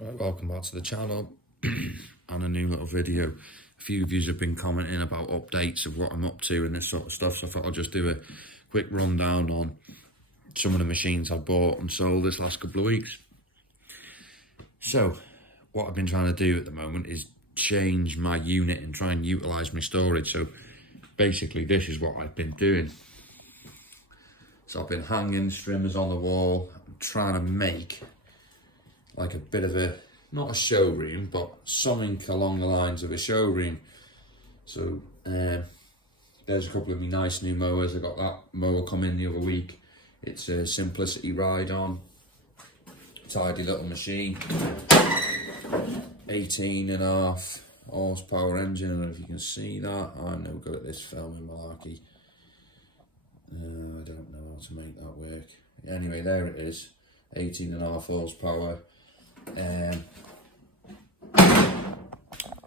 Right, welcome back to the channel and a new little video. A few of you have been commenting about updates of what I'm up to and this sort of stuff, so I thought I'd just do a quick rundown on some of the machines I've bought and sold this last couple of weeks. So what I've been trying to do at the moment is change my unit and try and utilise my storage. So basically this is what I've been doing. So I've been hanging streamers on the wall, trying to make like a bit of a, not a showroom, but something along the lines of a showroom. So there's a couple of my nice new mowers. I got that mower come in the other week. It's a Simplicity Ride-On, tidy little machine, 18.5 horsepower engine. I don't know if you can see that. I'm no good at this filming malarkey. I don't know how to make that work. Anyway, there it is, 18.5 horsepower.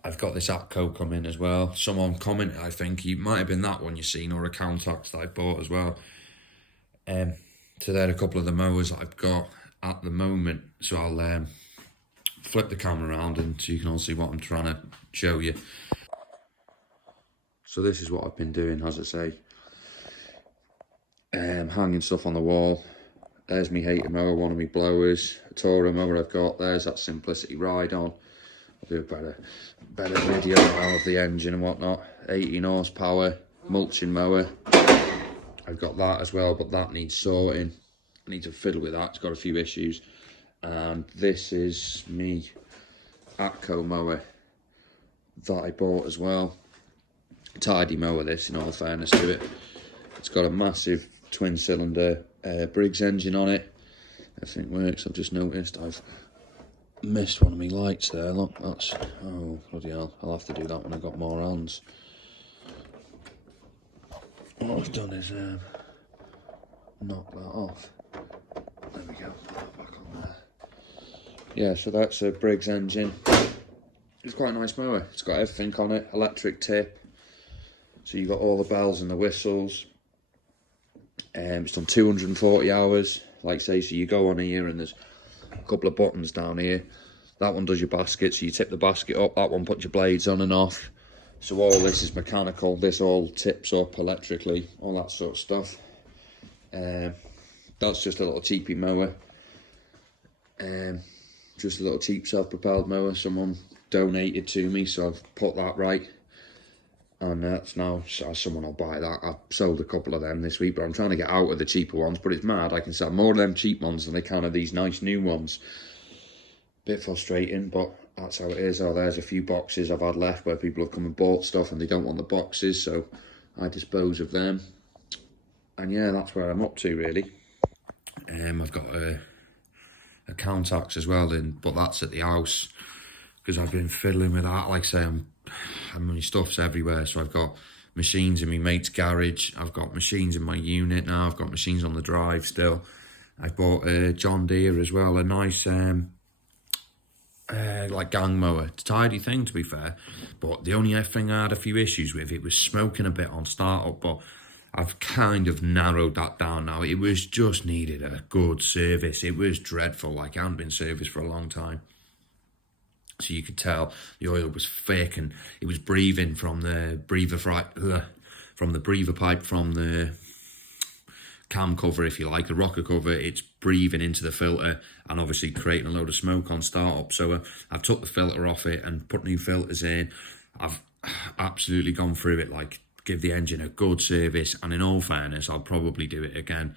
I've got this APCO come in as well. Someone commented, I think, it might have been that one you've seen, or a Countax that I bought as well. So there are a couple of the mowers that I've got at the moment. So I'll flip the camera around and so you can all see what I'm trying to show you. So this is what I've been doing, as I say. Hanging stuff on the wall. There's me Hater mower, one of my blowers, a Toro mower I've got. There's that Simplicity Ride-On. I'll do a better video now of the engine and whatnot. 18 horsepower, mulching mower. I've got that as well, but that needs sorting. I need to fiddle with that, it's got a few issues. And this is me APCO mower that I bought as well. Tidy mower this, in all fairness to it. It's got a massive twin cylinder Briggs engine on it. Everything works. I've just noticed I've missed one of my lights there. Look, that's, oh bloody hell, I'll have to do that when I've got more hands. What I've done is knock that off. There we go, put that back on there. Yeah, so that's a Briggs engine. It's quite a nice mower. It's got everything on it, electric tip. So you've got all the bells and the whistles. It's done 240 hours, like say, so you go on here and there's a couple of buttons down here. That one does your basket, so you tip the basket up, that one puts your blades on and off. So all this is mechanical, this all tips up electrically, all that sort of stuff. That's just a little cheapy mower. Just a little cheap self-propelled mower someone donated to me, so I've put that right. And that's now, someone will buy that. I've sold a couple of them this week, but I'm trying to get out of the cheaper ones. But it's mad, I can sell more of them cheap ones than I can of these nice new ones. Bit frustrating, but that's how it is. Oh, there's a few boxes I've had left where people have come and bought stuff and they don't want the boxes, so I dispose of them. And yeah, that's where I'm up to, really. I've got a Countax as well, but that's at the house, because I've been fiddling with that. Like I say, my stuff's everywhere, so I've got machines in my mate's garage, I've got machines in my unit now, I've got machines on the drive still. I've bought a John Deere as well, a nice like gang mower. It's a tidy thing, to be fair, but the only thing I had a few issues with, it was smoking a bit on startup, but I've kind of narrowed that down now. It was just needed a good service. It was dreadful, like I hadn't been serviced for a long time. So you could tell the oil was thick and it was breathing from the breather pipe, from the cam cover, if you like, the rocker cover. It's breathing into the filter and obviously creating a load of smoke on startup. So I've took the filter off it and put new filters in. I've absolutely gone through it, like give the engine a good service. And in all fairness, I'll probably do it again,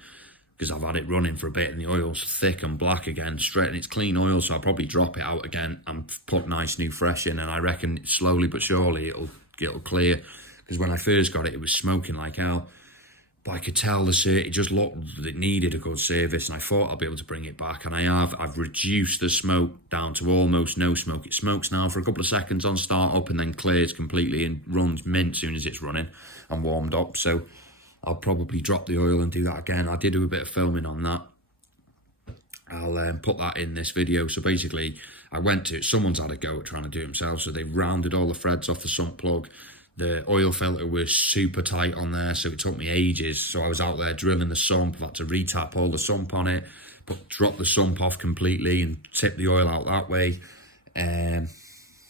because I've had it running for a bit and the oil's thick and black again, straight, and it's clean oil, so I'll probably drop it out again and put nice new fresh in, and I reckon slowly but surely it'll clear, because when I first got it, it was smoking like hell, but I could tell it just looked, it needed a good service, and I thought I'll be able to bring it back, and I've reduced the smoke down to almost no smoke. It smokes now for a couple of seconds on start up and then clears completely and runs mint as soon as it's running and warmed up. So I'll probably drop the oil and do that again. I did do a bit of filming on that. I'll put that in this video. So basically, I went to, someone's had a go at trying to do it themselves, so they've rounded all the threads off the sump plug. The oil filter was super tight on there, so it took me ages. So I was out there drilling the sump. I've had to retap all the sump on it, drop the sump off completely and tip the oil out that way.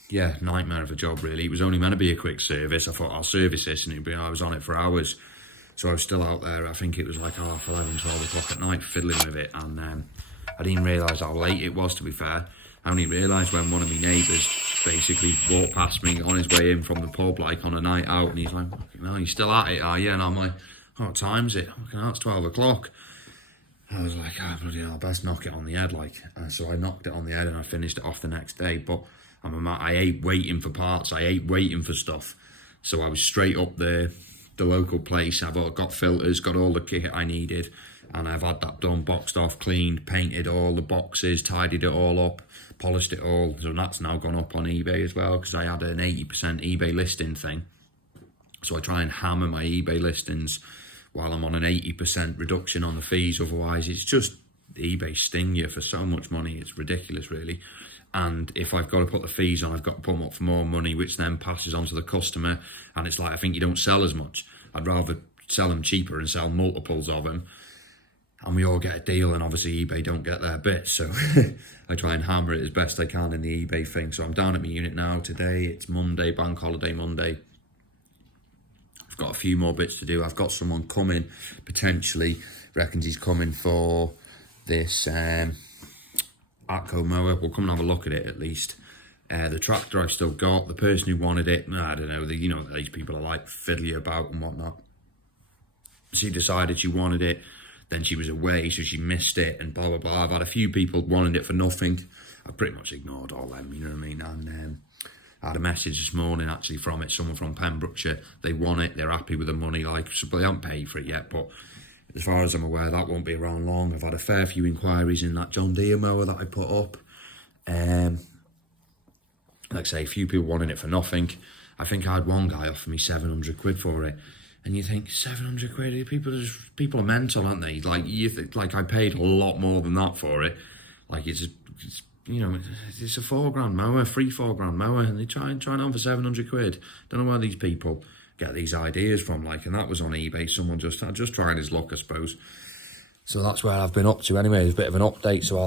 Yeah, nightmare of a job really. It was only meant to be a quick service. I thought I'll service this and I was on it for hours. So I was still out there, I think it was like 11, 12 o'clock at night fiddling with it, and I didn't realise how late it was, to be fair. I only realised when one of my neighbours basically walked past me on his way in from the pub, like on a night out, and he's like, "No, you're still at it, are you?" And I'm like, "What time's it?" It's 12 o'clock. I was like, "Oh, bloody hell, I best knock it on the head," like. So I knocked it on the head and I finished it off the next day, but I ate waiting for parts, I ate waiting for stuff. So I was straight up the local place. I've got filters, got all the kit I needed, and I've had that done, boxed off, cleaned, painted all the boxes, tidied it all up, polished it all. So that's now gone up on eBay as well, because I had an 80% eBay listing thing. So I try and hammer my eBay listings while I'm on an 80% reduction on the fees. Otherwise, it's just eBay sting you for so much money. It's ridiculous, really. And if I've got to put the fees on, I've got to put them up for more money, which then passes on to the customer. And it's like, I think you don't sell as much. I'd rather sell them cheaper and sell multiples of them, and we all get a deal, and obviously eBay don't get their bit. So I try and hammer it as best I can in the eBay thing. So I'm down at my unit now. Today, it's Monday, bank holiday Monday. I've got a few more bits to do. I've got someone coming, potentially, reckons he's coming for this Atco mower. We'll come and have a look at it at least. The tractor I've still got. The person who wanted it, I don't know, you know, these people are like fiddly about and whatnot. She decided she wanted it, then she was away, so she missed it, and blah, blah, blah. I've had a few people wanting it for nothing. I've pretty much ignored all them, you know what I mean? And I had a message this morning, actually, from it, someone from Pembrokeshire. They want it, they're happy with the money, like, so they haven't paid for it yet, but as far as I'm aware, that won't be around long. I've had a fair few inquiries in that John Deere mower that I put up. Like I say, a few people wanting it for nothing. I think I had one guy offer me 700 quid for it. And you think, 700 quid? People are mental, aren't they? Like, like I paid a lot more than that for it. Like, it's a 4 grand mower, 4 grand mower, and they try and on for 700 quid. Don't know where these people get these ideas from, like, and that was on eBay. Someone just trying his luck, I suppose. So that's where I've been up to anyway. It's a bit of an update, so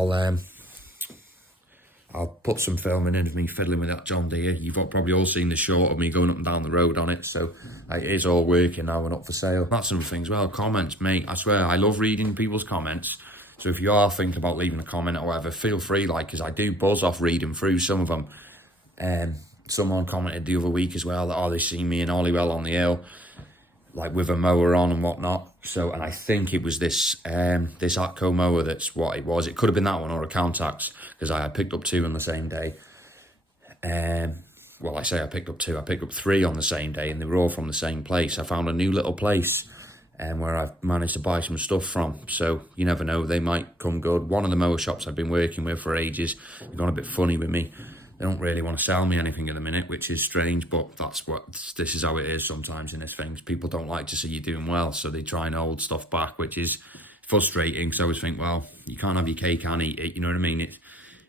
I'll put some filming in of me fiddling with that John Deere. You've probably all seen the short of me going up and down the road on it, so it is all working now and up for sale. That's some things. Well, comments, mate. I swear, I love reading people's comments. So if you are thinking about leaving a comment or whatever, feel free, like, because I do buzz off reading through some of them. Someone commented the other week as well that, they see me in Holywell on the hill, like with a mower on and whatnot. So, and I think it was this Atco mower that's what it was. It could have been that one or a Countax, because I had picked up 2 on the same day. Well, I say I picked up 2. I picked up 3 on the same day, and they were all from the same place. I found a new little place where I've managed to buy some stuff from. So you never know, they might come good. One of the mower shops I've been working with for ages, they've gone a bit funny with me. They don't really want to sell me anything at the minute, which is strange, but this is how it is sometimes in this thing. People don't like to see you doing well, so they try and hold stuff back, which is frustrating. Because I always think, well, you can't have your cake and eat it, you know what I mean?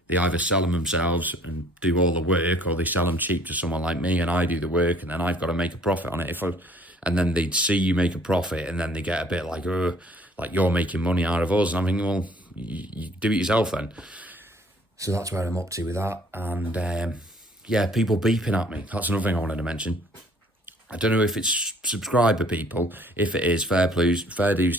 They either sell them themselves and do all the work, or they sell them cheap to someone like me, and I do the work, and then I've got to make a profit on it. And then they'd see you make a profit, and then they get a bit like, oh, like you're making money out of us. And I'm thinking, well, you do it yourself then. So that's where I'm up to with that. And yeah, people beeping at me. That's another thing I wanted to mention. I don't know if it's subscriber people. If it is, fair dues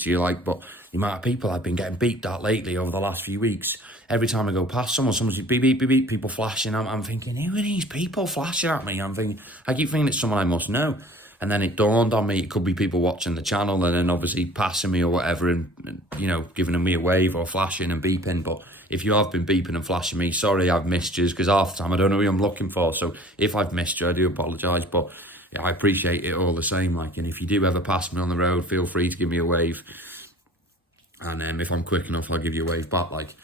to you, like, but the amount of people I've been getting beeped at lately over the last few weeks, every time I go past someone's beep, beep, beep, beep, people flashing. I'm thinking, who are these people flashing at me? I keep thinking it's someone I must know. And then it dawned on me, it could be people watching the channel and then obviously passing me or whatever and you know, giving me a wave or flashing and beeping. But if you have been beeping and flashing me, sorry I've missed you, because half the time I don't know who I'm looking for. So if I've missed you, I do apologise. But yeah, I appreciate it all the same. Like, and if you do ever pass me on the road, feel free to give me a wave. And if I'm quick enough, I'll give you a wave back. Like,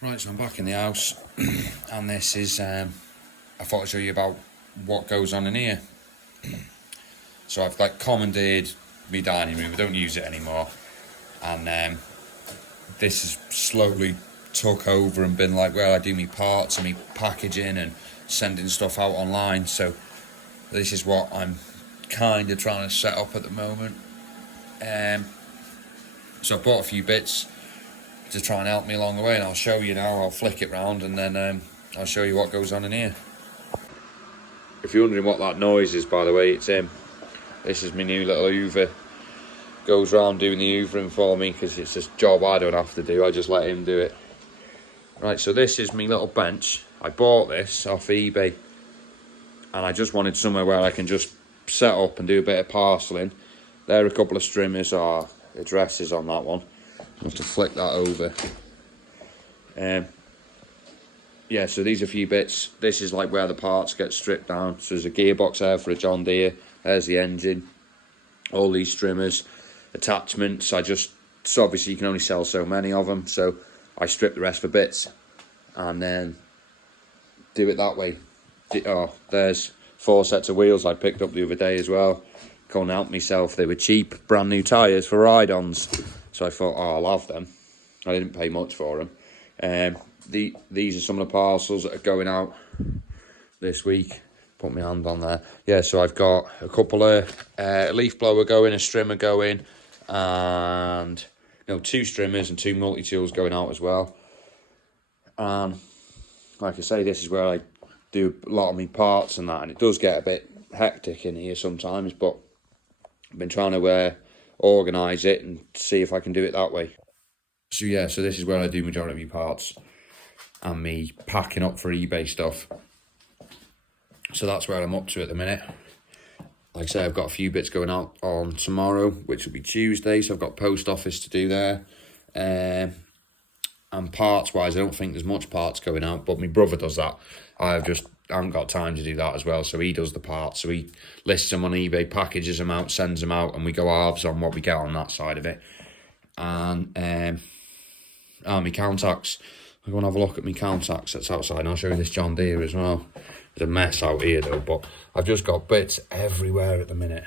right, so I'm back in the house. And this is, I thought I'd show you about what goes on in here. So I've like commandeered my dining room. I don't use it anymore, and this has slowly took over and been like where I do my parts and my packaging and sending stuff out online. So this is what I'm kind of trying to set up at the moment. So I bought a few bits. to try and help me along the way, and I'll show you now. I'll flick it round and then I'll show you what goes on in here. If you're wondering what that noise is, by the way, it's this is my new little Hoover. Goes round doing the hoovering for me because it's a job I don't have to do. I just let him do it. Right, so this is my little bench. I bought this off eBay, and I just wanted somewhere where I can just set up and do a bit of parceling. There are a couple of strimmers or addresses on that one. I'll have to flick that over. Yeah, so these are a few bits. This is like where the parts get stripped down. So there's a gearbox there for a John Deere. There's the engine. All these strimmers, attachments. So obviously you can only sell so many of them. So I strip the rest for bits and then do it that way. Oh, there's 4 sets of wheels I picked up the other day as well. Couldn't help myself. They were cheap, brand new tyres for ride-ons. So I thought, oh, I'll have them. I didn't pay much for them. These are some of the parcels that are going out this week. Put my hand on there. Yeah, so I've got a couple of leaf blower going, a strimmer going, and 2 strimmers and 2 multi-tools going out as well. Like I say, this is where I do a lot of my parts and that, and it does get a bit hectic in here sometimes, but I've been trying to organise it and see if I can do it that way. So yeah, so this is where I do majority of my parts and me packing up for eBay stuff. So that's where I'm up to at the minute. Like I say, I've got a few bits going out on tomorrow, which will be Tuesday, so I've got post office to do there. And parts-wise, I don't think there's much parts going out, but my brother does that. I haven't got time to do that as well, so he does the parts. So he lists them on eBay, packages them out, sends them out, and we go halves on what we get on that side of it. And my contacts. I'm going to have a look at my contacts that's outside, and I'll show you this John Deere as well. There's a mess out here though, but I've just got bits everywhere at the minute.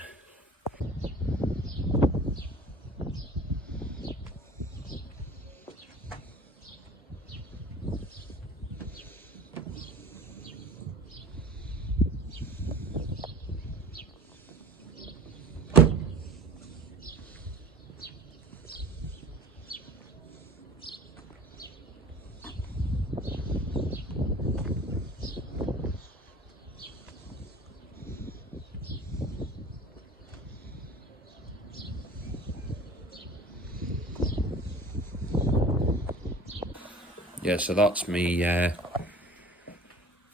Yeah, so that's me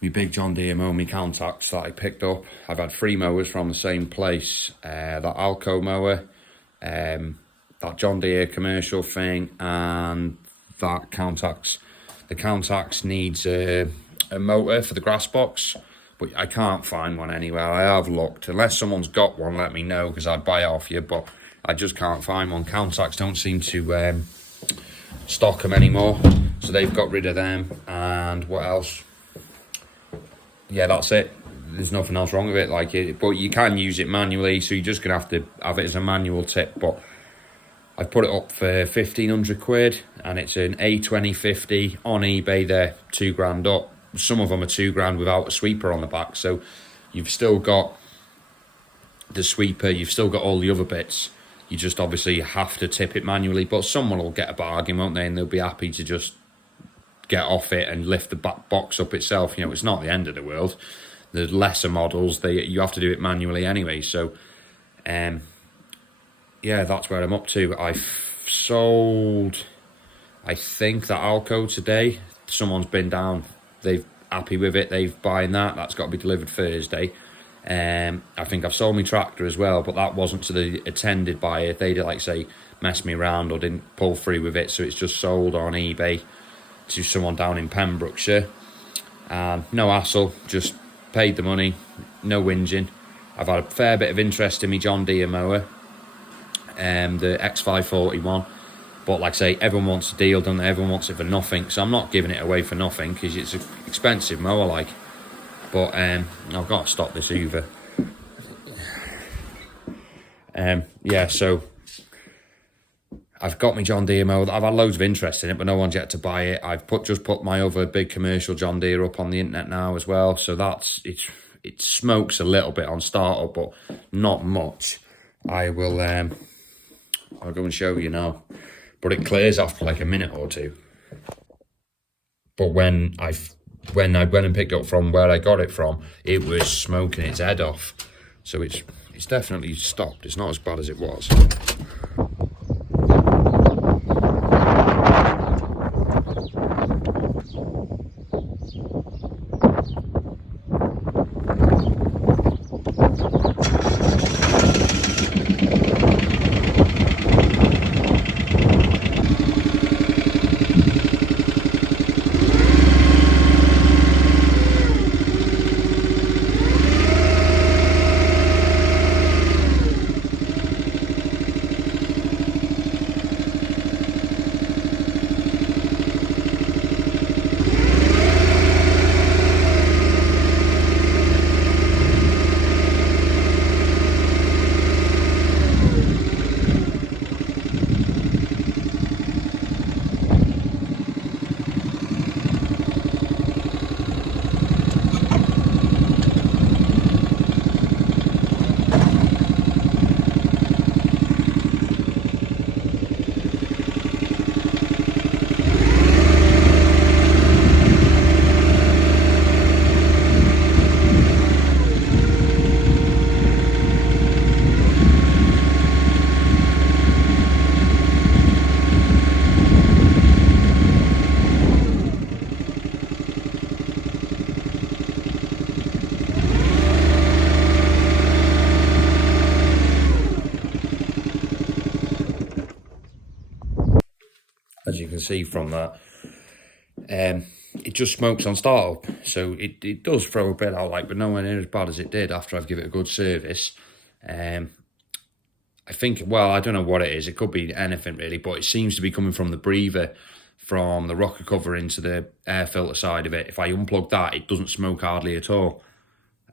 big John Deere mower, me contacts that I picked up. I've had 3 mowers from the same place. That Alco mower, that John Deere commercial thing, and that contacts. The contacts needs a motor for the grass box, but I can't find one anywhere. I have looked. Unless someone's got one, let me know, because I'd buy it off you, but I just can't find one. Contacts don't seem to stock them anymore, so they've got rid of them. And what else? Yeah, that's it. There's nothing else wrong with it, like it, but you can use it manually, so you're just gonna have to have it as a manual tip. But I've put it up for 1,500 quid, and it's an A2050 on eBay. They're £2,000 up. Some of them are £2,000 without a sweeper on the back, so you've still got the sweeper, you've still got all the other bits. You just obviously have to tip it manually, but someone will get a bargain, won't they? And they'll be happy to just get off it and lift the back box up itself. You know, it's not the end of the world. There's lesser models, you have to do it manually anyway. So, yeah, that's where I'm up to. I've sold, I think, that Alco today. Someone's been down, they've happy with it, they've buying that. That's got to be delivered Thursday. I think I've sold my tractor as well, but that wasn't to the intended buyer. They did, like say, mess me around or didn't pull through with it, so it's just sold on eBay to someone down in Pembrokeshire. No hassle, just paid the money, no whinging. I've had a fair bit of interest in my John Deere mower, the X541, but like I say, everyone wants a deal, don't they? Everyone wants it for nothing, so I'm not giving it away for nothing because it's an expensive mower, like. But I've got to stop this Hoover. Yeah, so I've got my John Deere mower. I've had loads of interest in it, but no one's yet to buy it. I've just put my other big commercial John Deere up on the internet now as well. So it smokes a little bit on startup, but not much. I'll go and show you now. but it clears after like a minute or two. But when I went and picked it up from where I got it from, it was smoking its head off. So it's definitely stopped. It's not as bad as it was. As you can see from that, it just smokes on startup. So it does throw a bit out, like, but nowhere near as bad as it did after I've given it a good service. I think, well, I don't know what it is. It could be anything really, but it seems to be coming from the breather, from the rocker cover into the air filter side of it. If I unplug that, it doesn't smoke hardly at all.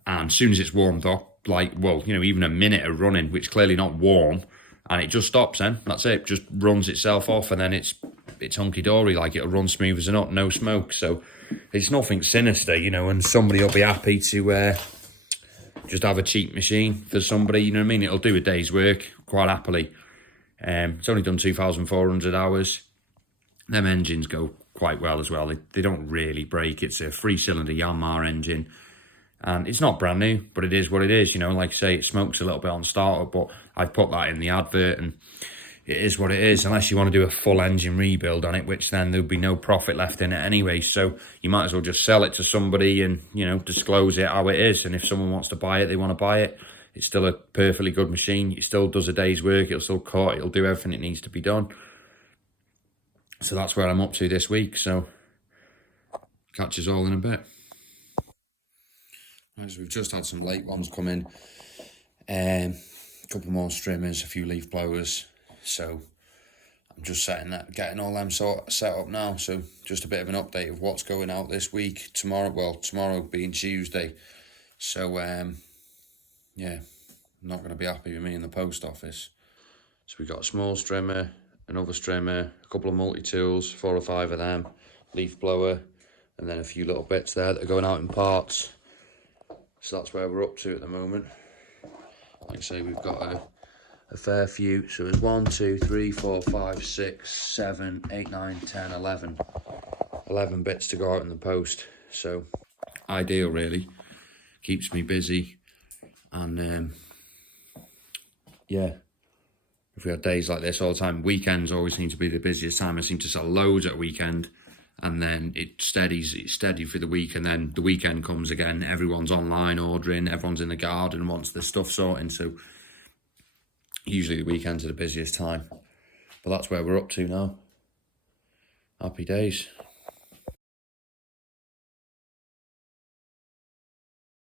And as soon as it's warmed up, like, well, you know, even a minute of running, which is clearly not warm, and it just stops then. That's it. Just runs itself off, and then it's hunky-dory. Like, it'll run smooth as a nut, no smoke. So it's nothing sinister, you know, and somebody will be happy to just have a cheap machine for somebody, you know what I mean? It'll do a day's work quite happily. It's only done 2,400 hours. Them engines go quite well as well. They don't really break. It's a 3-cylinder Yanmar engine. And it's not brand new, but it is what it is. You know, like I say, it smokes a little bit on startup, but I've put that in the advert, and it is what it is, unless you want to do a full engine rebuild on it, which then there'll be no profit left in it anyway. So you might as well just sell it to somebody and, you know, disclose it how it is. And if someone wants to buy it, they want to buy it. It's still a perfectly good machine. It still does a day's work. It'll still cut. It'll do everything it needs to be done. So that's where I'm up to this week. So catch us all in a bit. As we've just had some late ones come in, a couple more strimmers, a few leaf blowers. So I'm just getting all them set up now. So just a bit of an update of what's going out this week. Tomorrow being Tuesday. So yeah, not going to be happy with me in the post office. So we got a small strimmer, another strimmer, a couple of multi-tools, 4 or 5 of them, leaf blower, and then a few little bits there that are going out in parts. So that's where we're up to at the moment. Like I say, we've got a fair few. So there's 1, 2, 3, 4, 5, 6, 7, 8, 9, 10, 11. 11 bits to go out in the post. So ideal, really. Keeps me busy. And yeah, if we had days like this all the time, weekends always seem to be the busiest time. I seem to sell loads at a weekend. And then it's steady for the week, and then the weekend comes again. Everyone's online ordering, everyone's in the garden, wants their stuff sorting. So usually the weekends are the busiest time. But that's where we're up to now. Happy days.